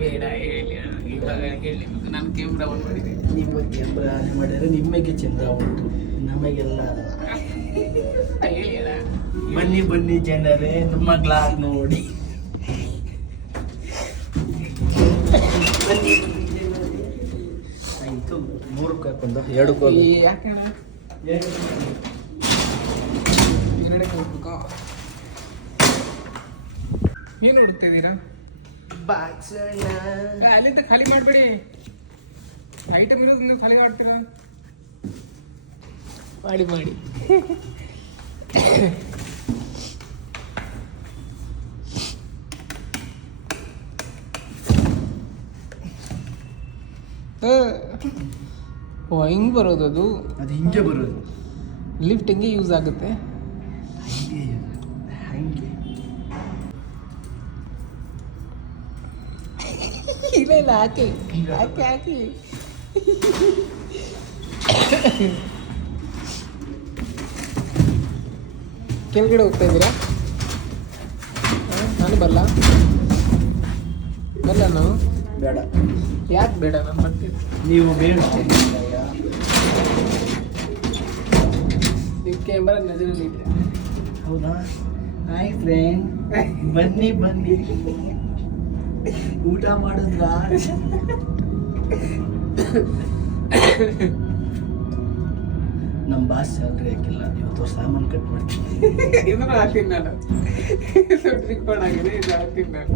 ಬೇಡ ಹೇಳಿ ಇವಾಗ ಹೇಳಲಿಕ್ಕೆ ನಾನು ಕ್ಯಾಮ್ರಾ ಆನ್ ಮಾಡಿದೆ. ನಿಮ್ಮ ಕ್ಯಾಮ್ರಾ ಆನ್ ಮಾಡಿದರೆ ನಿಮಗೆ ಚಂದ ಉಂಟು, ನಮಗೆಲ್ಲ. ಹೇಳಿ ಅಣ್ಣ. ಬನ್ನಿ ಬನ್ನಿ ಜನರೇ, ನಮ್ಮ ಗ್ಲಾಸ್ ನೋಡಿ. ಬನ್ನಿ ಆಯಿತು. 3 ಹಾಕೊಂಡು 2 ಯಾಕೆ ಅಣ್ಣ ಎರಡಕ್ಕೆ ಹೋಗ್ಬೇಕಾ? ಏನು ಹುಡುಕ್ತಿದ್ದೀರಾ? ಅಲ್ಲಿಂದ ಖಾಲಿ ಮಾಡಬೇಡಿ, ಐಟಮ್ ಇರೋದನ್ನ ಖಾಲಿ ಮಾಡ್ತೀರಾ? ಮಾಡಿ ಮಾಡಿ ಓ ಹಿಂಗೆ ಬರೋದು ಅದು ಹಿಂಗೆ ಬರೋದು. ಲಿಫ್ಟ್ ಹಿಂಗೆ ಯೂಸ್ ಆಗುತ್ತೆ. ಹಂಗೆ ಇಲ್ಲ ಇಲ್ಲ ಹಾಕಿ ಹಾಕಿ ಹಾಕಿ. ಕೆಳಗಡೆ ಹೋಗ್ತಾ ಇದ್ದೀರಾ? ನಾನು ಬರಲ್ಲ ನಾವು. ಬೇಡ. ಯಾಕೆ ಬೇಡ? ನಾನು ಬರ್ತೀನಿ. ನೀವು ಬೇಡ. ನೀವು ಕ್ಯಾಮ್ರಾ ನಜರಲ್ಲಿ ಇದೆ. ಹೌದಾ? ಹಾಯ್ ಫ್ರೆಂಡ್, ಬನ್ನಿ ಬನ್ನಿ. ಊಟ ಮಾಡಿದ್ರಾ? ನಮ್ಮ ಬಾಸ್ ಸ್ಯಾಲ್ರಿ ಹಾಕಿಲ್ಲ, ಇವತ್ತು ಸಾಮಾನು ಕಟ್ ಮಾಡ್ತೀನಿ. ಇದನ್ನು ಹಾಕ್ತೀನಿ ನಾನು. ರಿಕಾರ್ಡ್ ಆಗಿದೆ, ಇದು ಹಾಕ್ತೀನಿ ನಾನು.